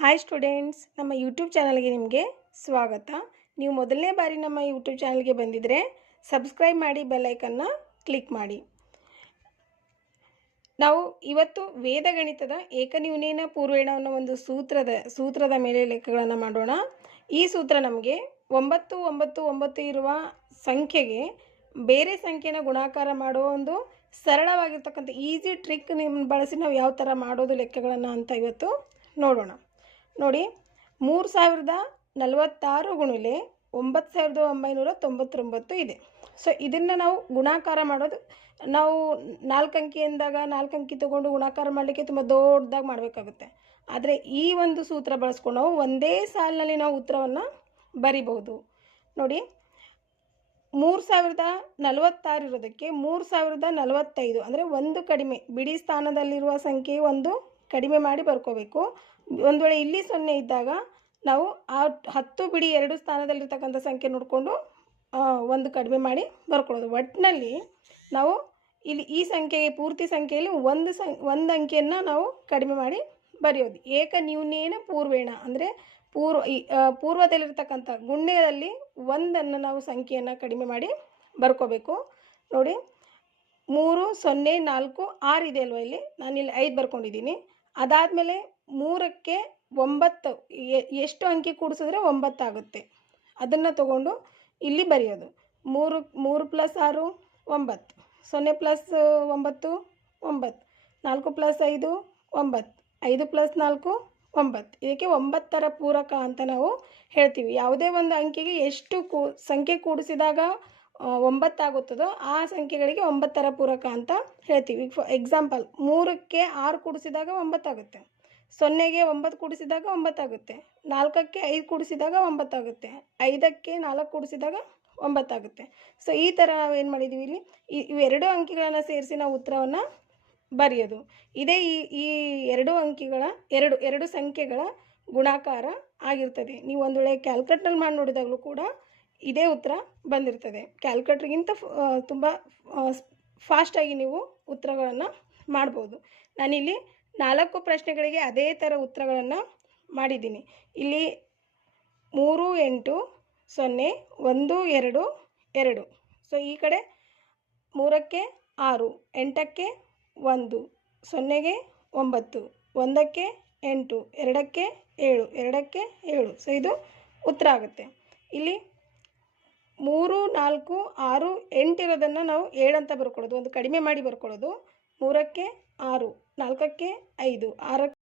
Hi students, ನಮ್ಮ YouTube ಚಾನಲ್ಗೆ ನಿಮಗೆ ಸ್ವಾಗತ. ನೀವು ಮೊದಲನೇ ಬಾರಿ ನಮ್ಮ ಯೂಟ್ಯೂಬ್ ಚಾನಲ್ಗೆ ಬಂದಿದ್ದರೆ ಸಬ್ಸ್ಕ್ರೈಬ್ ಮಾಡಿ, ಬೆಲ್ ಐಕನ್ನ ಕ್ಲಿಕ್ ಮಾಡಿ. ನಾವು ಇವತ್ತು ವೇದಗಣಿತದ ಏಕನ್ಯೂನೇನ ಪೂರ್ವೇಣ ಅನ್ನೋ ಒಂದು ಸೂತ್ರದ ಮೇಲೆ ಲೆಕ್ಕಗಳನ್ನು ಮಾಡೋಣ. ಈ ಸೂತ್ರ ನಮಗೆ 9 9 9 ಇರುವ ಸಂಖ್ಯೆಗೆ ಬೇರೆ ಸಂಖ್ಯೆನ ಗುಣಾಕಾರ ಮಾಡುವ ಒಂದು ಸರಳವಾಗಿರ್ತಕ್ಕಂಥ ಈಸಿ ಟ್ರಿಕ್ ಬಳಸಿ ನಾವು ಯಾವ ಥರ ಮಾಡೋದು ಲೆಕ್ಕಗಳನ್ನು ಅಂತ ಇವತ್ತು ನೋಡೋಣ. ನೋಡಿ, 3046 ಗುಣಿಲೆ 9999 ಇದೆ. ಸೊ ಇದನ್ನು ನಾವು ಗುಣಾಕಾರ ಮಾಡೋದು, ನಾವು 4 ಅಂಕಿಯಿಂದಾಗ 4 ಅಂಕಿ ತೊಗೊಂಡು ಗುಣಾಕಾರ ಮಾಡಲಿಕ್ಕೆ ತುಂಬ ದೊಡ್ಡದಾಗಿ ಮಾಡಬೇಕಾಗುತ್ತೆ. ಆದರೆ ಈ ಒಂದು ಸೂತ್ರ ಬಳಸ್ಕೊಂಡು ನಾವು ಒಂದೇ ಸಾಲಿನಲ್ಲಿ ನಾವು ಉತ್ತರವನ್ನು ಬರಿಬಹುದು. ನೋಡಿ, 3046 ಇರೋದಕ್ಕೆ 3045 ಅಂದರೆ ಒಂದು ಕಡಿಮೆ, ಬಿಡಿ ಸ್ಥಾನದಲ್ಲಿರುವ ಸಂಖ್ಯೆ ಒಂದು ಕಡಿಮೆ ಮಾಡಿ ಬರ್ಕೋಬೇಕು. ಒಂದು ವೇಳೆ ಇಲ್ಲಿ 0 ಇದ್ದಾಗ ನಾವು ಆ 10 ಬಿಡಿ 2 ಸ್ಥಾನದಲ್ಲಿರ್ತಕ್ಕಂಥ ಸಂಖ್ಯೆ ನೋಡಿಕೊಂಡು ಒಂದು ಕಡಿಮೆ ಮಾಡಿ ಬರ್ಕೊಳ್ಳೋದು. ಒಟ್ಟಿನಲ್ಲಿ ನಾವು ಇಲ್ಲಿ ಈ ಸಂಖ್ಯೆಗೆ ಪೂರ್ತಿ ಸಂಖ್ಯೆಯಲ್ಲಿ ಒಂದು ಅಂಕಿಯನ್ನು ನಾವು ಕಡಿಮೆ ಮಾಡಿ ಬರೆಯೋದು. ಏಕನ್ಯೂನೇನ ಪೂರ್ವೇಣ ಅಂದರೆ ಪೂರ್ವದಲ್ಲಿರ್ತಕ್ಕಂಥ ಗುಣ್ಯದಲ್ಲಿ ಒಂದನ್ನು ನಾವು ಸಂಖ್ಯೆಯನ್ನು ಕಡಿಮೆ ಮಾಡಿ ಬರ್ಕೋಬೇಕು. ನೋಡಿ, 3 0 4 6 ಇದೆ ಅಲ್ವ, ಇಲ್ಲಿ ನಾನು ಇಲ್ಲಿ 5 ಬರ್ಕೊಂಡಿದ್ದೀನಿ. ಅದಾದಮೇಲೆ 3ಕ್ಕೆ 9 ಎಷ್ಟು ಅಂಕಿ ಕೂಡಿಸಿದ್ರೆ 9 ಆಗುತ್ತೆ, ಅದನ್ನು ತಗೊಂಡು ಇಲ್ಲಿ ಬರೆಯೋದು. 3 + 6 9, 0 + 9 9, 4 + 5 9, 5 + 4 9. ಇದಕ್ಕೆ 9ರ ಪೂರಕ ಅಂತ ನಾವು ಹೇಳ್ತೀವಿ. ಯಾವುದೇ ಒಂದು ಅಂಕಿಗೆ ಎಷ್ಟು ಸಂಖ್ಯೆ ಕೂಡಿಸಿದಾಗ 9 ಆಗುತ್ತದೋ ಆ ಸಂಖ್ಯೆಗಳಿಗೆ 9ರ ಪೂರಕ ಅಂತ ಹೇಳ್ತೀವಿ. ಫಾರ್ ಎಕ್ಸಾಂಪಲ್, 3ಕ್ಕೆ 6 ಕೂಡಿಸಿದಾಗ 9 ಆಗುತ್ತೆ, 0ಗೆ 9 ಕೂಡಿಸಿದಾಗ 9 ಆಗುತ್ತೆ, 4ಕ್ಕೆ 5 ಕೂಡಿಸಿದಾಗ 9 ಆಗುತ್ತೆ, 5ಕ್ಕೆ 4 ಕೂಡಿಸಿದಾಗ 9 ಆಗುತ್ತೆ. ಸೊ ಈ ಥರ ನಾವು ಏನು ಮಾಡಿದ್ದೀವಿ, ಇಲ್ಲಿ ಇವೆರಡು ಅಂಕಿಗಳನ್ನು ಸೇರಿಸಿ ನಾವು ಉತ್ತರವನ್ನು ಬರೆಯೋದು. ಇದೇ ಈ ಎರಡು ಅಂಕಿಗಳ ಎರಡು ಸಂಖ್ಯೆಗಳ ಗುಣಾಕಾರ ಆಗಿರ್ತದೆ. ನೀವು ಒಂದು ವೇಳೆ ಕ್ಯಾಲ್ಕುಲೇಟರ್ ಮಾಡಿ ನೋಡಿದಾಗಲೂ ಕೂಡ ಇದೇ ಉತ್ತರ ಬಂದಿರ್ತದೆ. ಕ್ಯಾಲ್ಕುಲೇಟರ್ಗಿಂತ ತುಂಬ ಫಾಸ್ಟಾಗಿ ನೀವು ಉತ್ತರಗಳನ್ನು ಮಾಡ್ಬೋದು. ನಾನಿಲ್ಲಿ 4 ಪ್ರಶ್ನೆಗಳಿಗೆ ಅದೇ ಥರ ಉತ್ತರಗಳನ್ನು ಮಾಡಿದ್ದೀನಿ. ಇಲ್ಲಿ 3 8 0 1 2 2. ಸೊ ಈ ಕಡೆ 3ಕ್ಕೆ 6, 8ಕ್ಕೆ 1, 0ಗೆ 9, 1ಕ್ಕೆ 8, 2ಕ್ಕೆ 7, 2ಕ್ಕೆ 7. ಸೊ ಇದು ಉತ್ತರ ಆಗುತ್ತೆ. ಇಲ್ಲಿ 3 4 6 8 ಇರೋದನ್ನು ನಾವು 7 ಅಂತ ಬರ್ಕೊಳ್ಳೋದು, ಒಂದು ಕಡಿಮೆ ಮಾಡಿ ಬರ್ಕೊಳ್ಳೋದು. 3ಕ್ಕೆ 6, 4ಕ್ಕೆ 5, 6ಕ್ಕೆ